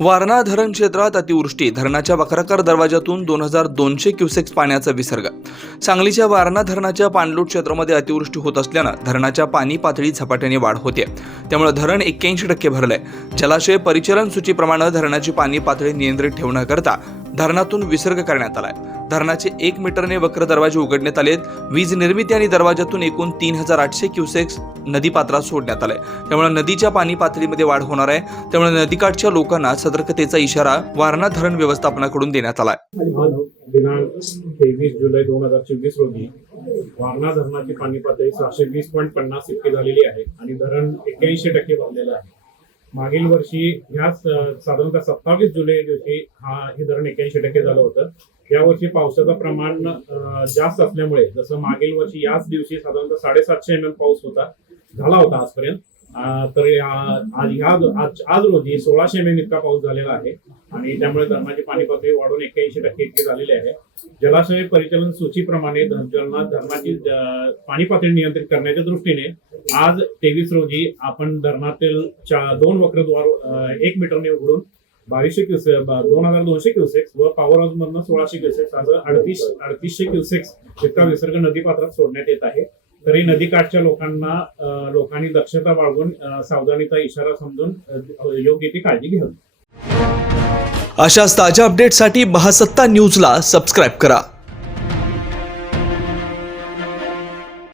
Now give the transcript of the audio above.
वारणा धरण क्षेत्रात अतिवृष्टी धरणाच्या वक्राकार दरवाजातून दोन हजार दोनशे क्युसेक्स पाण्याचा विसर्ग. सांगलीच्या वारणा धरणाच्या पाणलोट क्षेत्रामध्ये अतिवृष्टी होत असल्यानं धरणाच्या पाणी पातळीत झपाट्याने वाढ होते. त्यामुळे धरण एक्क्याऐंशी टक्के भरलंय. जलाशय परिचलन सूचीप्रमाणे धरणाची पाणी पातळी नियंत्रित ठेवण्याकरता धरणातून विसर्ग करण्यात आलाय. धरणाचे एक मीटरने वक्र दरवाजे उघडण्यात आलेत. वीज निर्मिती आणि दरवाजातून एकूण तीन हजार आठशे क्युसेक्स नदीपात्रात सोडण्यात आलंय. त्यामुळे नदीच्या पाणी पातळीमध्ये वाढ होणार आहे. त्यामुळे नदीकाठच्या लोकांना सतर्कतेचा इशारा वारणा धरण व्यवस्थापनाकडून देण्यात आलाय. दिनांक तेवीस जुलै दोन हजार चोवीस रोजी वारणा धरणाची पाणी पातळी सहाशे वीस पॉईंट पन्नास इतकी झालेली आहे आणि धरण एक्क्याऐंशी टक्के भरलेलं आहे. मागील वर्षी ह्याच साधारणतः सत्तावीस जुलै दिवशी हा हे धरण एक्याऐंशी टक्के झालं होतं. यावर्षी पावसाचं प्रमाण जास्त असल्यामुळे जसं मागील वर्षी याच दिवशी साधारणतः साडेसातशे एम एम पाऊस होता झाला होता आजपर्यंत. अं, तर आज ह्या आज आज रोजी सोळाशे एम एम इतका पाऊस झालेला आहे. आणि त्यामुळे धरणाची पाणी पातळी वाढून एक्क्याऐंशी टक्के इतकी झालेली आहे. जलाशय परिचालन सूचीप्रमाणे धरणाची पाणी पातळी नियंत्रित करण्याच्या दृष्टीने आज तेवीस रोजी आपण धरणातील दोन वक्रद्वार एक मीटरने उघडून बावीसशे क्युसेक दोन हजार दोनशे क्युसेक्स व पॉवर हाऊस मधनं सोळाशे क्युसेक्स आज अडतीस अडतीसशे क्युसेक्स इतका विसर्ग नदीपात्रात सोडण्यात येत आहे. तरी नदीकाठच्या लोकांना लोकांनी दक्षता बाळगून सावधानीचा इशारा समजून योग्य ती काळजी घ्यावी. अशाच ताज्या अपडेटसाठी महासत्ता न्यूजला सबस्क्राईब करा.